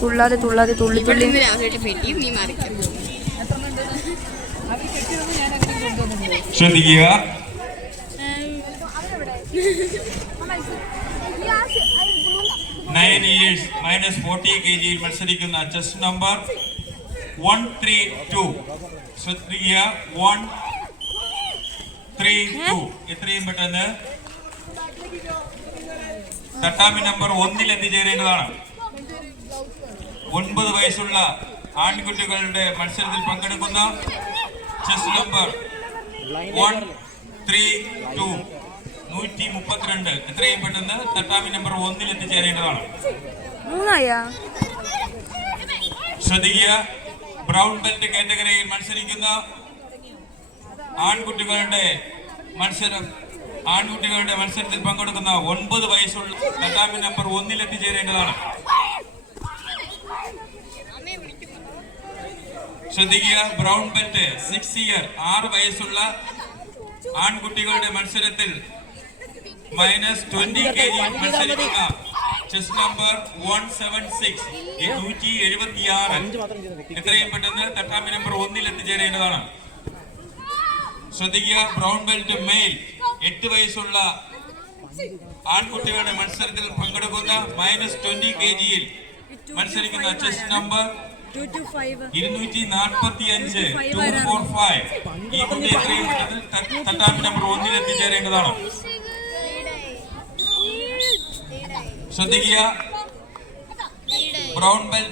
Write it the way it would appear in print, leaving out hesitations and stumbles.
തുള്ളാതെ തുള്ളാതെ തുള്ളി തുള്ളി ശ്രദ്ധിക്കുക. 9 years -40 kg മത്സരിക്കുന്ന ചെസ് നമ്പർ 132. ശ്രദ്ധിക്കുക. 132. എത്രയും പെട്ടെന്ന് തട്ടാമി നമ്പർ 1 എത്തിച്ചേരേണ്ടതാണ്. 9 വയസ്സുള്ള ആൺകുട്ടികളുടെ മത്സരത്തിൽ പങ്കെടുക്കുന്ന ചെസ് നമ്പർ 132 132. എത്രയും പെട്ടെന്ന് തട്ടാമി നമ്പർ 1 എത്തിച്ചേരേണ്ടതാണ്. ശ്രദ്ധിക്കുക. ബ്രൗൺ ബെൽറ്റ് കാറ്റഗറിയിൽ മത്സരിക്കുന്ന ആൺകുട്ടികളുടെ മത്സരത്തിൽ പങ്കെടുക്കുന്ന 9 വയസ്സുള്ള തട്ടാമി നമ്പർ 1 എത്തിച്ചേരേണ്ടതാണ്. ശ്രദ്ധിക്കുക. ബ്രൗൺ ബെൽറ്റ് 6 ഇയർ 6 വയസ്സുള്ള ആൺകുട്ടികളുടെ മത്സരത്തിൽ -20 kg മത്സരിക്കുന്ന ചെസ് നമ്പർ 176 176. എത്രയും പെട്ടെന്ന് തട്ടാമി നമ്പർ 1 എത്തിച്ചേരേണ്ടതാണ്. ശ്രദ്ധിക്കുക. ബ്രൗൺ ബെൽറ്റ് മെയിൽ 8 വയസ്സുള്ള ആൺകുട്ടികളുടെ മത്സരത്തിൽ പങ്കെടുക്കുന്ന -20 kg മത്സരിക്കുന്ന ചെസ് നമ്പർ 245 245. ഈ കുട്ടി എത്രയും പെട്ടെന്ന് തട്ടാമി നമ്പർ 1 എത്തിച്ചേരേണ്ടതാണ്. ശ്രദ്ധിക്കുക. Brown belt